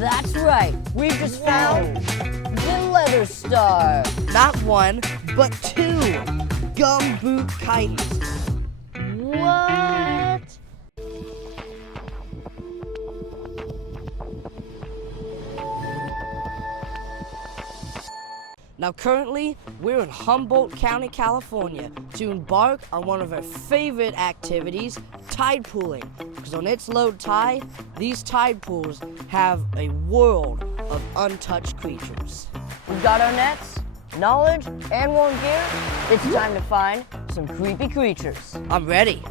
That's right, we've just found the leather star. Not one, but two Gumboot Chitons. What? Now currently, we're in Humboldt County, California to embark on one of our favorite activities, tidepooling. Because on its low tide, these tide pools have a world of untouched creatures. We've got our nets, knowledge, and warm gear. It's time to find some creepy creatures. I'm ready.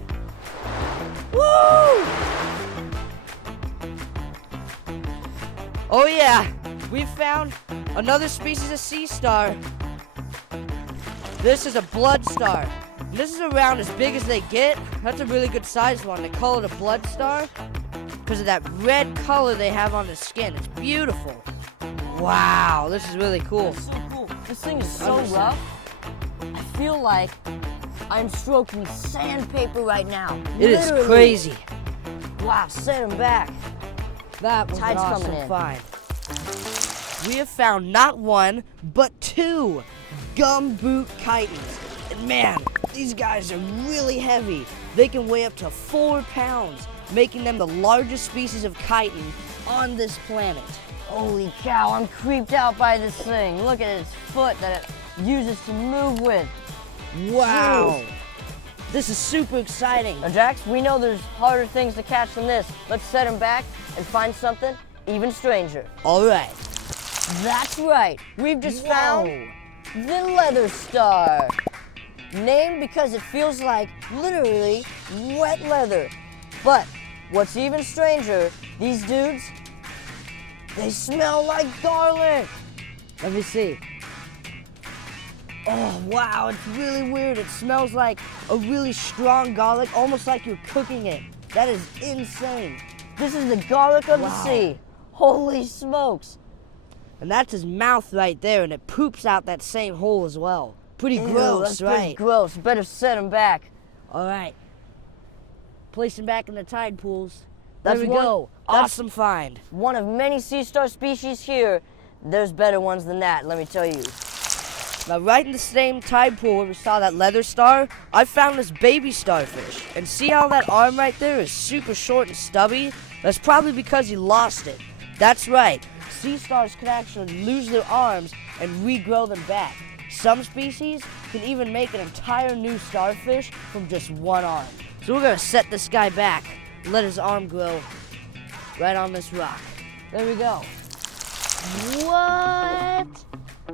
Woo! Oh yeah, we've found another species of sea star. This is a blood star. This is around as big as they get. That's a really good sized one. They call it a blood star because of that red color they have on the skin. It's beautiful. Wow, this is really cool. So cool. This thing is so rough. I feel like I'm stroking sandpaper right now. It is crazy. Wow, set them back. That was Tide's an awesome coming in. find. We have found not one, but two Gumboot Chitons. And man, these guys are really heavy. They can weigh up to 4 pounds, making them the largest species of chiton on this planet. Holy cow, I'm creeped out by this thing. Look at its foot that it uses to move with. Wow. This is super exciting. Now, Jax, we know there's harder things to catch than this. Let's set them back and find something even stranger. All right. That's right. We've just found the leather star. Named because it feels like literally wet leather. But what's even stranger, these dudes, they smell like garlic. Let me see. Oh, wow, it's really weird. It smells like a really strong garlic, almost like you're cooking it. That is insane. This is the garlic of the sea. Holy smokes. And that's his mouth right there, and it poops out that same hole as well. Pretty Ew, gross, that's right? pretty gross. Better set them back. All right. Place him back in the tide pools. That's There we go. That's Awesome find. one of many sea star species here. There's better ones than that, let me tell you. Now, right in the same tide pool where we saw that leather star, I found this baby starfish. And see how that arm right there is super short and stubby? That's probably because he lost it. That's right. Sea stars can actually lose their arms and regrow them back. Some species can even make an entire new starfish from just one arm. So we're gonna set this guy back, let his arm grow right on this rock. There we go. What?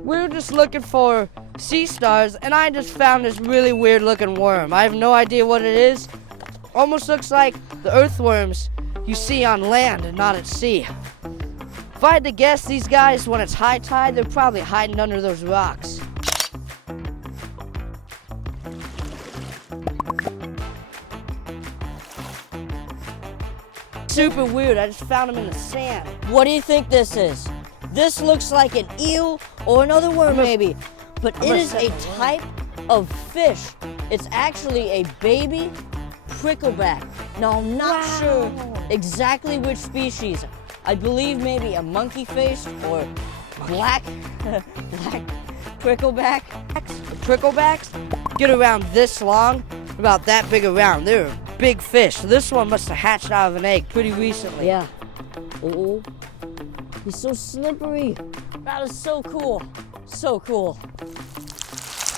We were just looking for sea stars, and I just found this really weird looking worm. I have no idea what it is. Almost looks like the earthworms you see on land and not at sea. If I had to guess, these guys, when it's high tide, they're probably hiding under those rocks. Super weird. I just found them in the sand. What do you think this is? This looks like an eel or another worm maybe, but it is a type of fish. It's actually a baby prickleback. Now, I'm not sure exactly which species. I believe maybe a monkey-faced or black prickleback. The pricklebacks get around this long, about that big around. They're a big fish. This one must have hatched out of an egg pretty recently. Yeah. Oh, he's so slippery. That is so cool. So cool.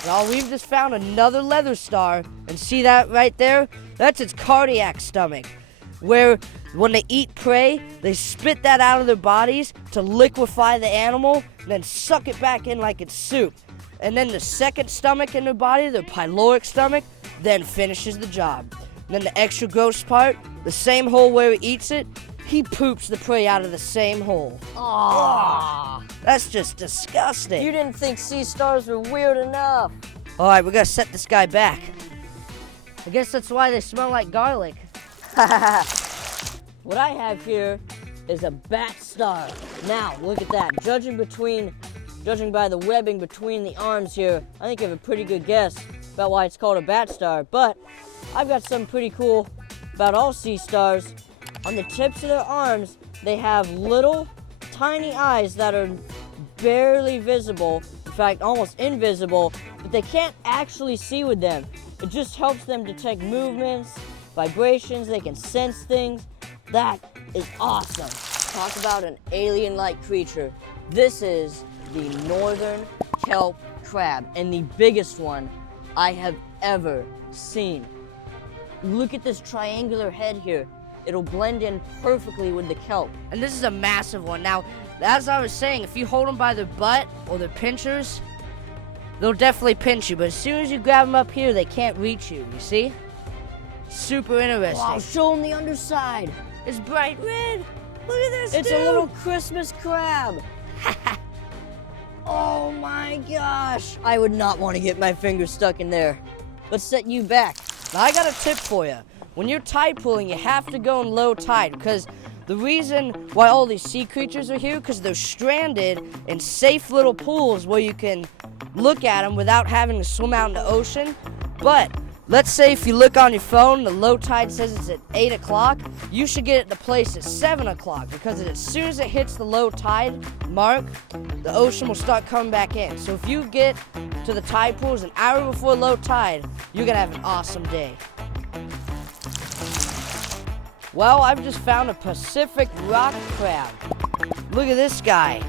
Now, we've just found another leather star, and see that right there? That's its cardiac stomach, where when they eat prey, they spit that out of their bodies to liquefy the animal, and then suck it back in like it's soup. And then the second stomach in their body, their pyloric stomach, then finishes the job. And then the extra gross part, the same hole where he eats it, he poops the prey out of the same hole. Aww. That's just disgusting. You didn't think sea stars were weird enough. All right, we gotta set this guy back. I guess that's why they smell like garlic. What I have here is a bat star. Now, look at that. Judging by the webbing between the arms here, I think you have a pretty good guess about why it's called a bat star. But I've got something pretty cool about all sea stars. On the tips of their arms, they have little tiny eyes that are barely visible, in fact, almost invisible, but they can't actually see with them. It just helps them detect movements, vibrations, they can sense things. That is awesome. Talk about an alien-like creature. This is the northern kelp crab, and the biggest one I have ever seen. Look at this triangular head here. It'll blend in perfectly with the kelp. And this is a massive one. Now, as I was saying, if you hold them by their butt or their pinchers, they'll definitely pinch you. But as soon as you grab them up here, they can't reach you. You see? Super interesting. Wow, show them the underside. It's bright red. Look at this, It's dude. a little Christmas crab. Oh my gosh. I would not want to get my finger stuck in there. Let's set you back. Now, I got a tip for you. When you're tide pooling, you have to go in low tide because the reason why all these sea creatures are here because they're stranded in safe little pools where you can look at them without having to swim out in the ocean. But let's say if you look on your phone, the low tide says it's at 8 o'clock, you should get it to place at 7 o'clock because as soon as it hits the low tide mark, the ocean will start coming back in. So if you get to the tide pools an hour before low tide, you're gonna have an awesome day. Well, I've just found a Pacific rock crab. Look at this guy.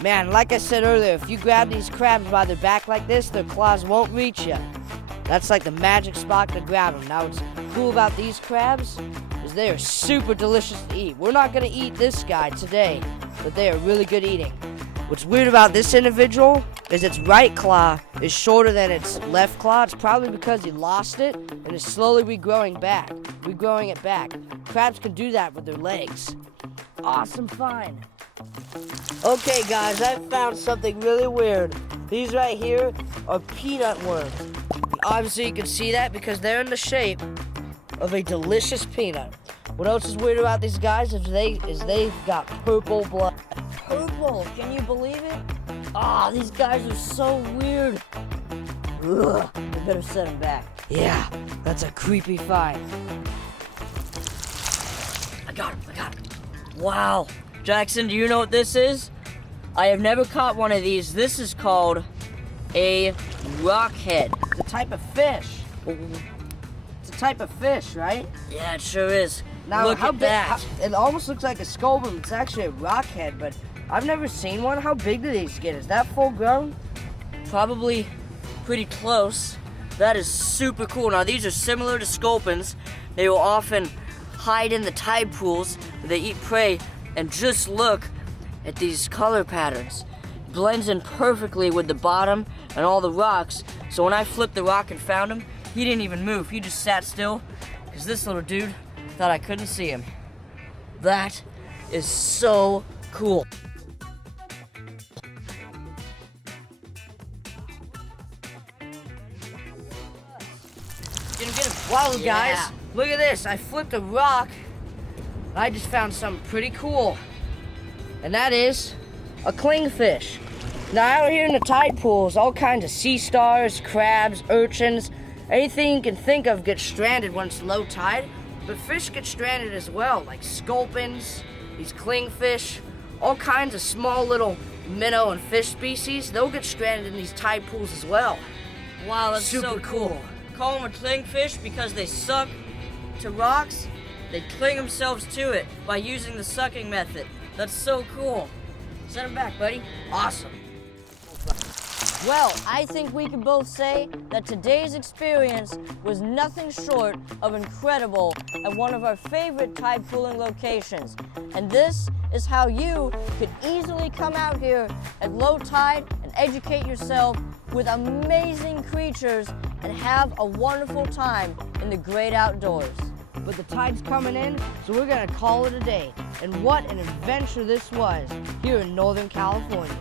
Man, like I said earlier, if you grab these crabs by their back like this, their claws won't reach you. That's like the magic spot to grab them. Now, what's cool about these crabs is they are super delicious to eat. We're not gonna eat this guy today, but they are really good eating. What's weird about this individual is its right claw is shorter than its left claw. It's probably because he lost it and is slowly regrowing it back. Crabs can do that with their legs. Awesome find. Okay, guys, I found something really weird. These right here are peanut worms. Obviously, you can see that because they're in the shape of a delicious peanut. What else is weird about these guys is they've got purple blood. Purple, can you believe it? Ah, these guys are so weird. Ugh, I better set them back. Yeah, that's a creepy find. I got him. Wow. Jackson, do you know what this is? I have never caught one of these. This is called a rockhead. It's a type of fish. It's a type of fish, right? Yeah, it sure is. Now, look how at big? that. It almost looks like a skull, but it's actually a rockhead. But I've never seen one. How big do these get? Is that full grown? Probably pretty close. That is super cool. Now, these are similar to sculpins. They will often hide in the tide pools. They eat prey. And just look at these color patterns. Blends in perfectly with the bottom and all the rocks. So when I flipped the rock and found him, he didn't even move. He just sat still because this little dude thought I couldn't see him. That is so cool. Get him. Wow, Yeah. guys, look at this. I flipped a rock. I just found something pretty cool. And that is a clingfish. Now, out here in the tide pools, all kinds of sea stars, crabs, urchins, anything you can think of gets stranded when it's low tide. But fish get stranded as well, like sculpins, these clingfish, all kinds of small little minnow and fish species. They'll get stranded in these tide pools as well. Wow, that's Super so cool. Call them a clingfish because they suck to rocks. They cling themselves to it by using the sucking method. That's so cool. Send them back, buddy. Awesome. Well, I think we can both say that today's experience was nothing short of incredible at one of our favorite tide pooling locations. And this is how you could easily come out here at low tide and educate yourself with amazing creatures and have a wonderful time in the great outdoors. But the tide's coming in, so we're gonna call it a day. And what an adventure this was here in Northern California.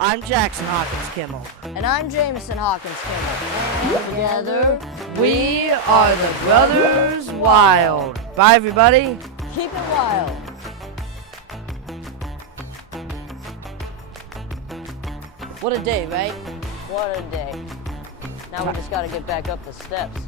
I'm Jackson Hawkins Kimmel. And I'm Jameson Hawkins Kimmel. And together, We are the Brothers Wild. Bye, everybody. keep it wild. What a day, right? What a day. Now we just gotta get back up the steps.